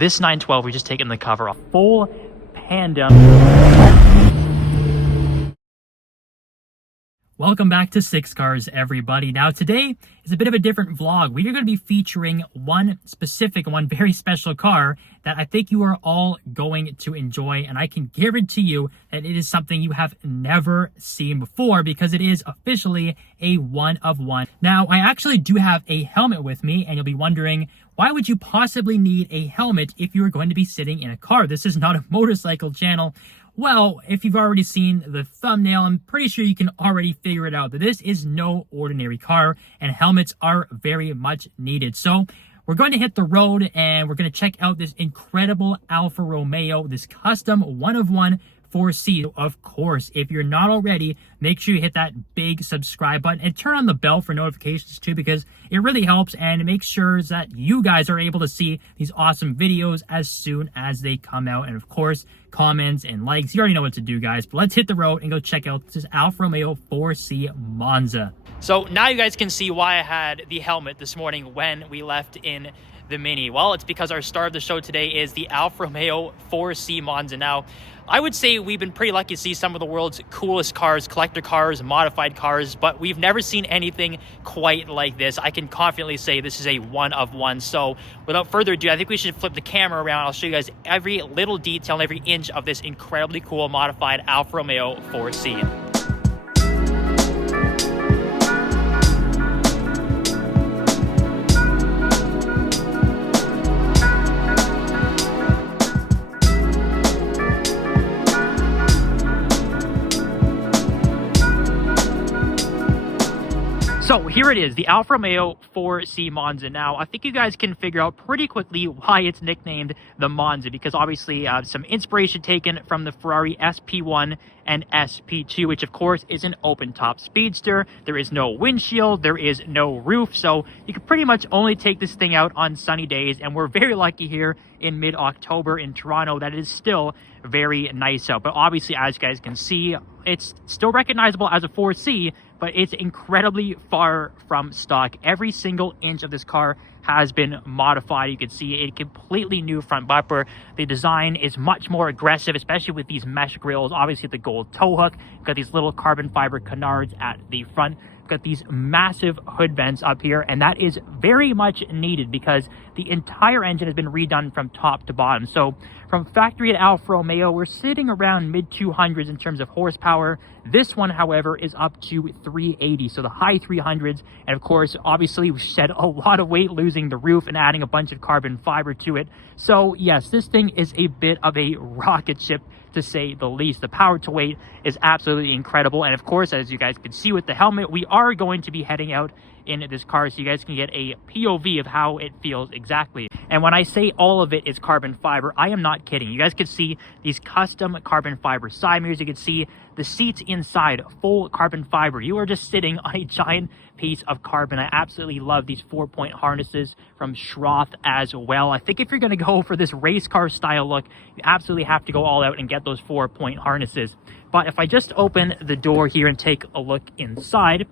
this 912, we're just taking the cover off. Full Pandom. Welcome back to Six Cars, everybody. Now today is a bit of a different vlog. We are going to be featuring one very special car that I think you are all going to enjoy, and I can guarantee you that it is something you have never seen before because it is officially a one of one. Now, I actually do have a helmet with me, and you'll be wondering, why would you possibly need a helmet if you are going to be sitting in a car? This is not a motorcycle channel. Well, if you've already seen the thumbnail, I'm pretty sure you can already figure it out that this is no ordinary car and helmets are very much needed. So we're going to hit the road and we're going to check out this incredible Alfa Romeo, this custom one-of-one 4C. Of course, if you're not already, make sure you hit that big subscribe button and turn on the bell for notifications too, because it really helps and it makes sure that you guys are able to see these awesome videos as soon as they come out. And of course, comments and likes. You already know what to do, guys, but let's hit the road and go check out this Alfa Romeo 4C Monza. So now you guys can see why I had the helmet this morning when we left in the Mini. Well, it's because our star of the show today is the Alfa Romeo 4C Monza. Now, I would say we've been pretty lucky to see some of the world's coolest cars, collector cars, modified cars, but we've never seen anything quite like this. I can confidently say this is a one of one. So without further ado, I think we should flip the camera around. I'll show you guys every little detail and every inch of this incredibly cool modified Alfa Romeo 4C. So here it is, the Alfa Romeo 4C Monza. Now, I think you guys can figure out pretty quickly why it's nicknamed the Monza, because obviously some inspiration taken from the Ferrari SP1 and SP2, which of course is an open-top speedster. There is no windshield, there is no roof, so you can pretty much only take this thing out on sunny days, and we're very lucky here in mid-October in Toronto that it is still very nice out. But obviously, as you guys can see, it's still recognizable as a 4C, but it's incredibly far from stock. Every single inch of this car has been modified. You can see a completely new front bumper. The design is much more aggressive, especially with these mesh grills. Obviously, the gold tow hook. You've got these little carbon fiber canards at the front. Got these massive hood vents up here, and that is very much needed because the entire engine has been redone from top to bottom. So from factory at Alfa Romeo, we're sitting around mid 200s in terms of horsepower. This one, however, is up to 380, so the high 300s. And of course, obviously, we shed a lot of weight losing the roof and adding a bunch of carbon fiber to it. So yes, this thing is a bit of a rocket ship, to say the least. The power to weight is absolutely incredible. And of course, as you guys can see with the helmet, we are going to be heading out in this car so you guys can get a POV of how it feels exactly. And when I say all of it is carbon fiber, I am not kidding. You guys can see these custom carbon fiber side mirrors. You can see the seats inside, full carbon fiber. You are just sitting on a giant piece of carbon. I absolutely love these 4-point harnesses from Schroth as well. I think if you're going to go for this race car style look, you absolutely have to go all out and get those 4-point harnesses. But if I just open the door here and take a look inside,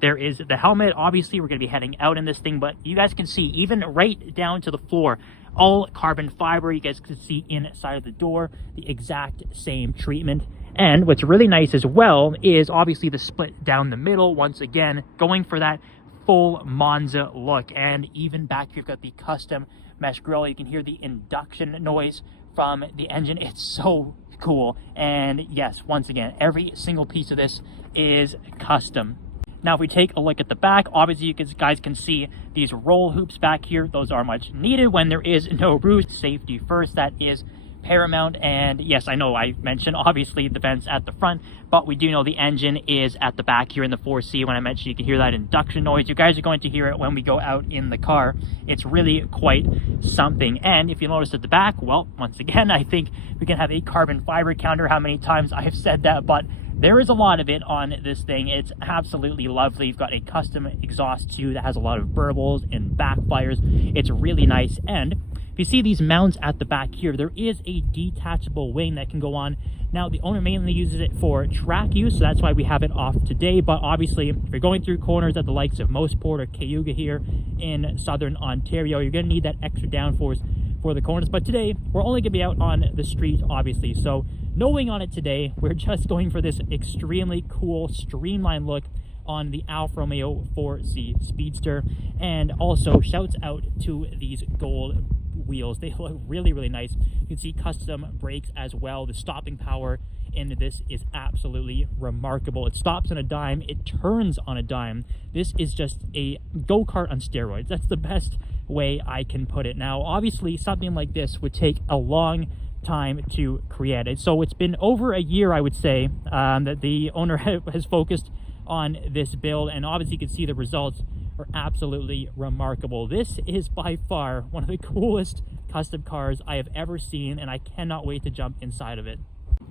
there is the helmet. Obviously, we're going to be heading out in this thing, but you guys can see even right down to the floor, all carbon fiber. You guys can see inside of the door, the exact same treatment. And what's really nice as well is obviously the split down the middle, once again, going for that full Monza look. And even back here, you've got the custom mesh grille. You can hear the induction noise from the engine. It's so cool. And yes, once again, every single piece of this is custom. Now, if we take a look at the back, obviously you guys can see these roll hoops back here. Those are much needed when there is no roof. Safety first, that is paramount. And yes, I know I mentioned obviously the vents at the front, but we do know the engine is at the back here in the 4C. When I mentioned you can hear that induction noise, you guys are going to hear it when we go out in the car. It's really quite something. And if you notice at the back, well, once again, I think we can have a carbon fiber counter. How many times I've said that, but there is a lot of it on this thing. It's absolutely lovely. You've got a custom exhaust too that has a lot of burbles and backfires. It's really nice. And if you see these mounts at the back here, there is a detachable wing that can go on. Now, the owner mainly uses it for track use, so that's why we have it off today. But obviously, if you're going through corners at the likes of Mosport or Cayuga here in southern Ontario, you're going to need that extra downforce for the corners. But today, we're only going to be out on the street, obviously. So no wing on it today. We're just going for this extremely cool, streamlined look on the Alfa Romeo 4C Speedster. And also, shouts out to these gold wheels. They look really, really nice. You can see custom brakes as well. The stopping power in this is absolutely remarkable. It stops on a dime, it turns on a dime. This is just a go-kart on steroids. That's the best way I can put it. Now, obviously, something like this would take a long time to create it. So it's been over a year, I would say, that the owner has focused on this build, and obviously you can see the results are absolutely remarkable. This is by far one of the coolest custom cars I have ever seen, and I cannot wait to jump inside of it.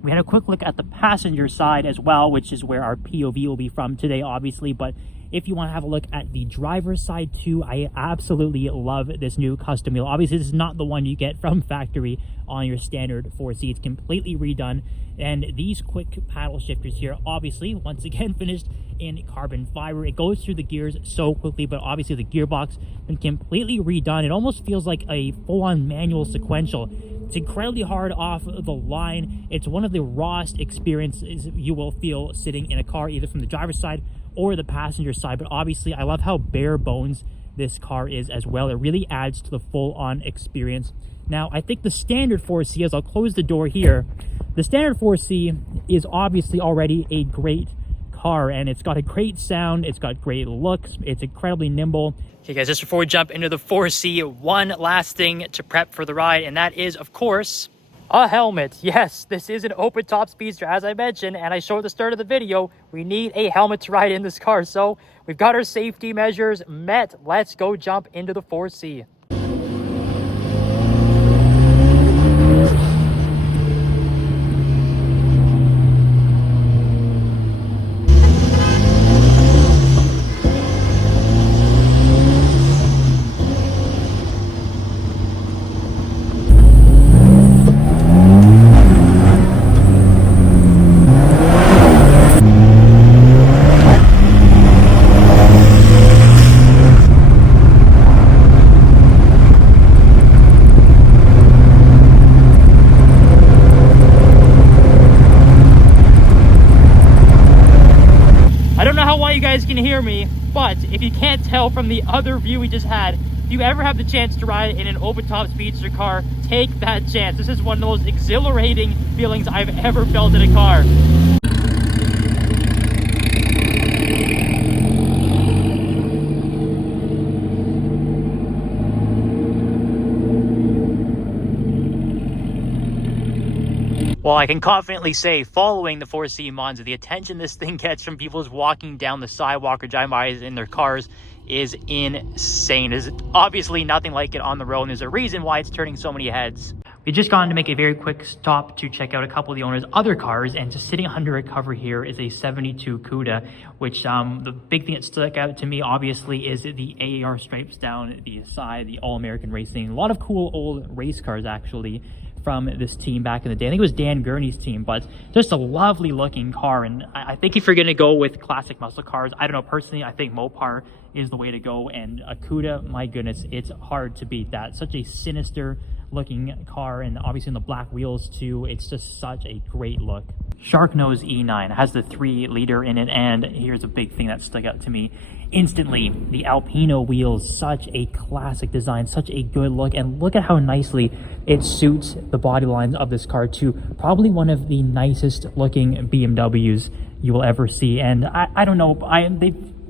We had a quick look at the passenger side as well, which is where our POV will be from today, obviously. But if you want to have a look at the driver's side too, I absolutely love this new custom wheel. Obviously, this is not the one you get from factory on your standard 4C. It's completely redone. And these quick paddle shifters here, obviously, once again, finished in carbon fiber. It goes through the gears so quickly, but obviously the gearbox been completely redone. It almost feels like a full-on manual sequential. It's incredibly hard off the line. It's one of the rawest experiences you will feel sitting in a car, either from the driver's side or the passenger side. But obviously, I love how bare bones this car is as well. It really adds to the full-on experience. Now, I think the standard 4C, as I'll close the door here, the standard 4C is obviously already a great car, and it's got a great sound, it's got great looks, it's incredibly nimble. Okay guys, just before we jump into the 4C, one last thing to prep for the ride, and that is, of course, a helmet. Yes, this is an open top speedster, as I mentioned, and I showed at the start of the video, we need a helmet to ride in this car. So we've got our safety measures met. Let's go jump into the 4C. You guys can hear me, but if you can't tell from the other view we just had, if you ever have the chance to ride in an open top speedster car, take that chance. This is one of the most exhilarating feelings I've ever felt in a car. Well, I can confidently say, following the 4C Monza, the attention this thing gets from people who's walking down the sidewalk or driving by in their cars is insane. There's obviously nothing like it on the road, and there's a reason why it's turning so many heads. We just gone to make a very quick stop to check out a couple of the owner's other cars, and just sitting under a cover here is a 72 Cuda, which the big thing that stuck out to me, obviously, is the AAR stripes down the side, the All-American Racing. A lot of cool old race cars, actually, from this team back in the day. I think it was Dan Gurney's team, but just a lovely looking car. And I think if you're going to go with classic muscle cars, I don't know, personally, I think Mopar is the way to go. And a Cuda, my goodness, it's hard to beat that. Such a sinister looking car, and obviously in the black wheels too. It's just such a great look. Shark Nose E9 has the 3-liter in it, and here's a big thing that stuck out to me instantly: the Alpino wheels. Such a classic design, such a good look, and look at how nicely it suits the body lines of this car too. Probably one of the nicest looking BMWs you will ever see. And I don't know,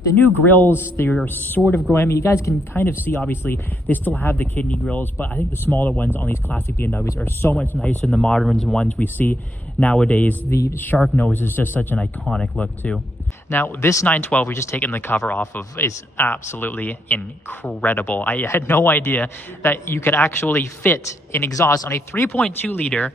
the new grills, they're sort of growing. I mean, you guys can kind of see, obviously, they still have the kidney grills, but I think the smaller ones on these classic BMWs are so much nicer than the modern ones we see nowadays. The Shark Nose is just such an iconic look too. Now, this 912 we just taken the cover off of is absolutely incredible. I had no idea that you could actually fit an exhaust on a 3.2 liter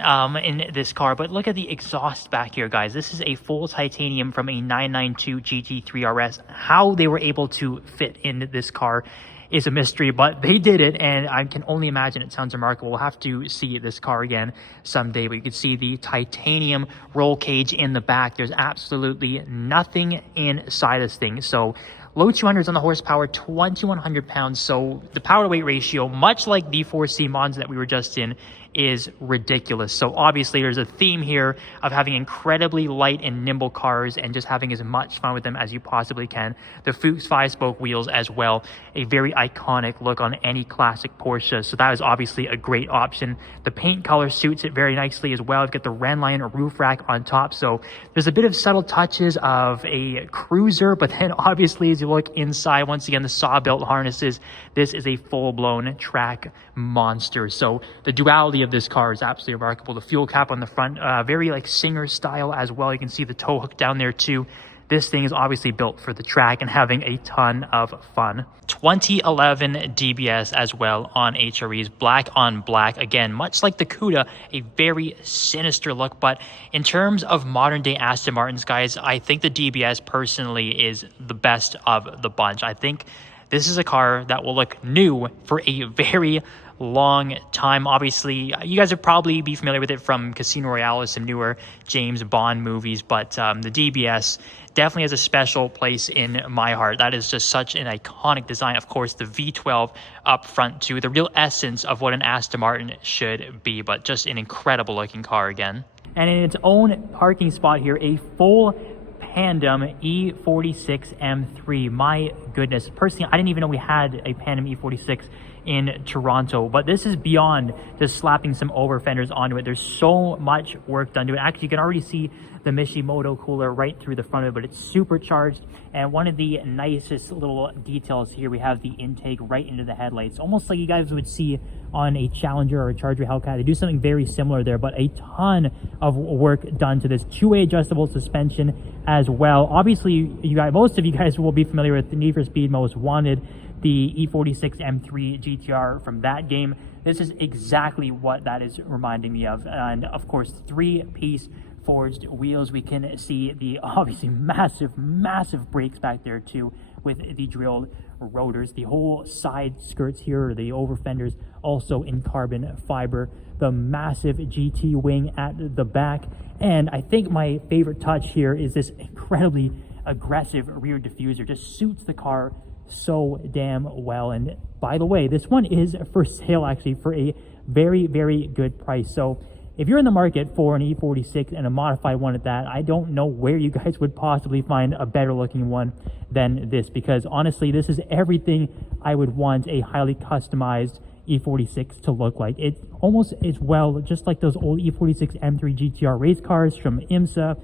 in this car. But look at the exhaust back here, guys. This is a full titanium from a 992 GT3 RS. How they were able to fit in this car is a mystery, but they did it, and I can only imagine it sounds remarkable. We'll have to see this car again someday, but you can see the titanium roll cage in the back. There's absolutely nothing inside this thing, so low 200s on the horsepower, 2,100 pounds. So the power to weight ratio, much like the 4C Monza that we were just in, is ridiculous. So obviously there's a theme here of having incredibly light and nimble cars and just having as much fun with them as you possibly can. The Fuchs 5-spoke wheels as well, a very iconic look on any classic Porsche. So that is obviously a great option. The paint color suits it very nicely as well. You've got the Renline roof rack on top. So there's a bit of subtle touches of a cruiser, but then obviously as you look inside, once again, the saw-built harnesses, this is a full-blown track monster. So the duality of this car is absolutely remarkable. The fuel cap on the front, very like Singer style as well. You can see the tow hook down there too. This thing is obviously built for the track and having a ton of fun. 2011 DBS as well on HREs, black on black. Again, much like the Cuda, a very sinister look. But in terms of modern day Aston Martins, guys, I think the DBS personally is the best of the bunch. I think this is a car that will look new for a very long time. Obviously, you guys would probably be familiar with it from Casino Royale, some newer James Bond movies, but the DBS definitely has a special place in my heart. That is just such an iconic design. Of course, the V12 up front too, the real essence of what an Aston Martin should be, but just an incredible looking car again. And in its own parking spot here, a full Pandom E46 M3. My goodness, personally, I didn't even know we had a Pandom E46 in Toronto, but this is beyond just slapping some over fenders onto it. There's so much work done to it. Actually, you can already see the Mishimoto cooler right through the front of it, but it's supercharged. And one of the nicest little details here, we have the intake right into the headlights, almost like you guys would see on a Challenger or a Charger Hellcat. They do something very similar there, but a ton of work done to this. Two-way adjustable suspension as well. Obviously, you guys, most of you guys will be familiar with the Need for Speed Most Wanted, the E46 M3 GTR from that game. This is exactly what that is reminding me of. And of course, 3-piece forged wheels. We can see the obviously massive brakes back there too, with the drilled rotors. The whole side skirts here, or the over fenders, also in carbon fiber. The massive GT wing at the back. And I think my favorite touch here is this incredibly aggressive rear diffuser. Just suits the car so damn well. And by the way, this one is for sale actually for a very good price. So if you're in the market for an E46 and a modified one at that, I don't know where you guys would possibly find a better looking one than this, because honestly, this is everything I would want a highly customized E46 to look like. It almost is, well, just like those old E46 M3 GTR race cars from IMSA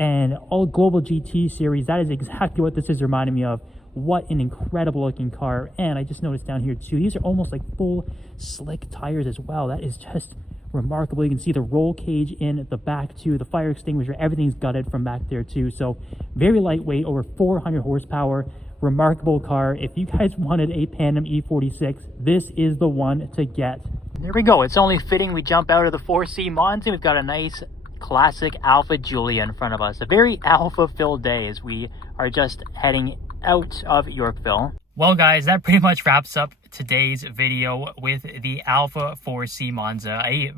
and all Global GT series. That is exactly what this is reminding me of. What an incredible looking car. And I just noticed down here too, these are almost like full slick tires as well. That is just remarkable. You can see the roll cage in the back too, the fire extinguisher, everything's gutted from back there too. So very lightweight, over 400 horsepower, remarkable car. If you guys wanted a Pandom E46, this is the one to get. There we go. It's only fitting we jump out of the 4C Monza. We've got a nice classic Alfa Giulia in front of us. A very Alfa-filled day as we are just heading out of Yorkville. Well guys, that pretty much wraps up today's video with the Alfa 4C Monza. A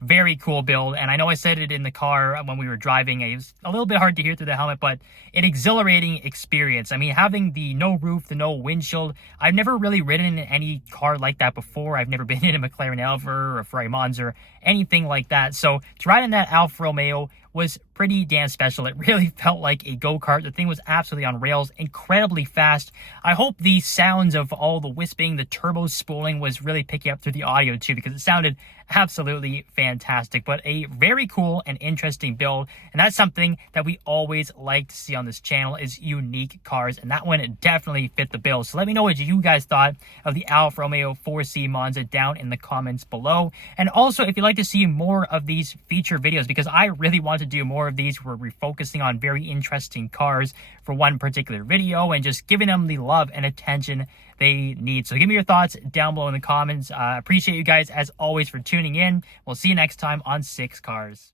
very cool build, and I know I said it in the car when we were driving. It was a little bit hard to hear through the helmet, but an exhilarating experience. I mean, having the no roof, the no windshield, I've never really ridden in any car like that before. I've never been in a McLaren Elva or a Ferrari Monza or anything like that. So to ride in that Alfa Romeo was pretty damn special. It really felt like a go-kart. The thing was absolutely on rails, incredibly fast. I hope the sounds of all the wisping, the turbo spooling was really picking up through the audio too, because it sounded absolutely fantastic. But a very cool and interesting build, and that's something that we always like to see on this channel, is unique cars, and that one definitely fit the bill. So let me know what you guys thought of the Alfa Romeo 4C Monza down in the comments below. And also, if you'd like to see more of these feature videos, because I really want to do more of these where we're focusing on very interesting cars for one particular video and just giving them the love and attention they need. So give me your thoughts down below in the comments. Appreciate you guys as always for tuning in. We'll see you next time on 6 Cars.